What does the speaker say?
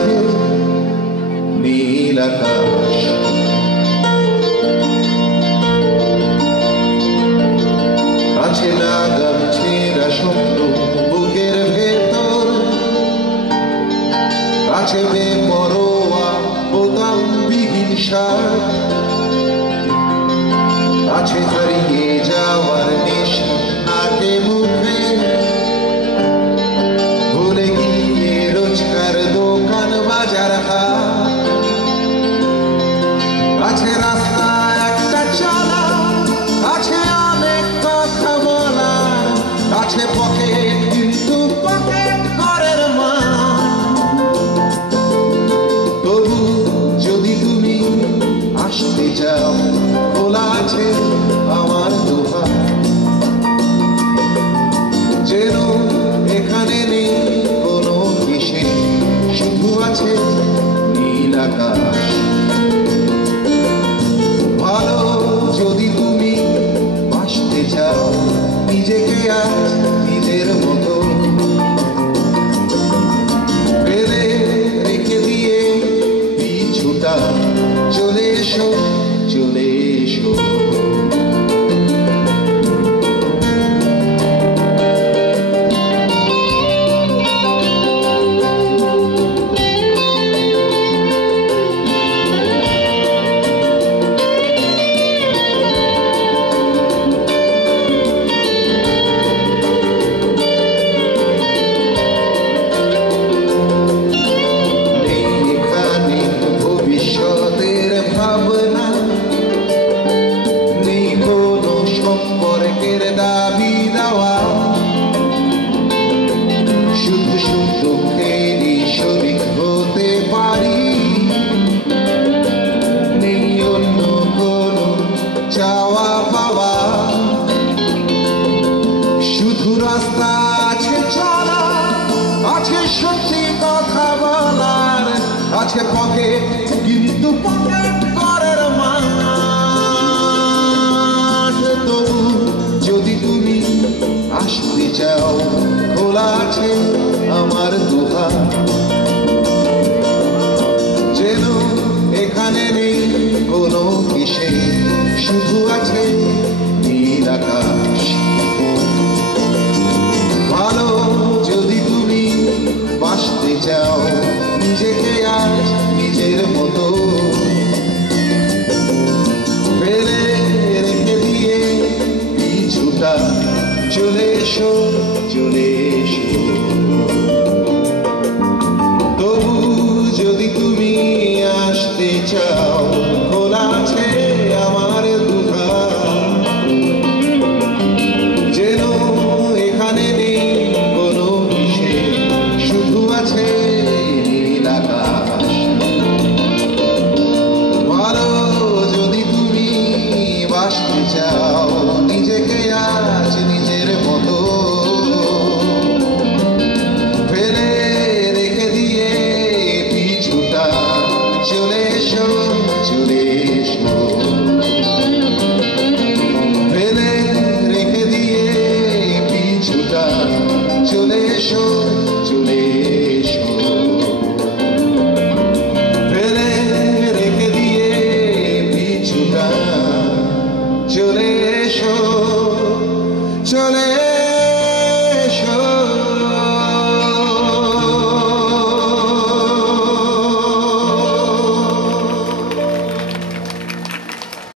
আছে নীল আকাশ। আছে লাগাম ছেঁড়া স্বপ্ন বুকের ভেতর, আছে বেপরোয়া বোতামবিহীন সাথ, আছে হারিয়ে যাওয়ার নেশা নাকে মুখে, ভুলে গিয়ে রোজকার দোকান বাজার হাট। আছে রাস্তা একটা চলা, আছে অনেক কথা বলার, আছে পকেট কিন্তু পকেট ঘরের মা। তবু যদি তুমি আসতে চাও, খোলা আছে আমার দুহাত। যেন এখানে নেই কোনো কিসে, শুধু আছে নীল আকাশ। ভালো যদি তুমি বাসতে চাও, নিজেকে আজ নিজের মতো ফেলে রেখে দিয়ে পিছুটা চলে এসো, চলে এসো। দাবি দেওয়া শুধু সুখেরই শরীক হতে পারি, নেই অন্য কোনো চাওয়া পাওয়া। শুধু রাস্তা আছে চলা, আছে সত্যি কথা বলার, আছে পকেট কিন্তু পকেট ঘরের মাঠ। তবু যদি তুমি আসতে চাও, খোলা আছে আমার দুহাত। যেন এখানে নেই কোনো কিসে, শুধু আছে নীল আকাশ। ভালো যদি তুমি বাসতে চাও, নিজেকে আজ নিজের মতো ফেলে রেখে দিয়ে পিছুটা চলে এসো, চলে এসো। তবু যদি তুমি আসতে চাও, খোলা আছে আমার দুহাত। যেন এখানে নেই কোনো কিসে, শুধু আছে নীল আকাশ। ভালো যদি তুমি বাসতে চাও, নিজেকে আজ নিজের মতো ফেলে রেখে দিয়ে পিছুটা চলে এসো, চলে এসো। ফেলে রেখে দিয়ে পিছুটা চলে এসো,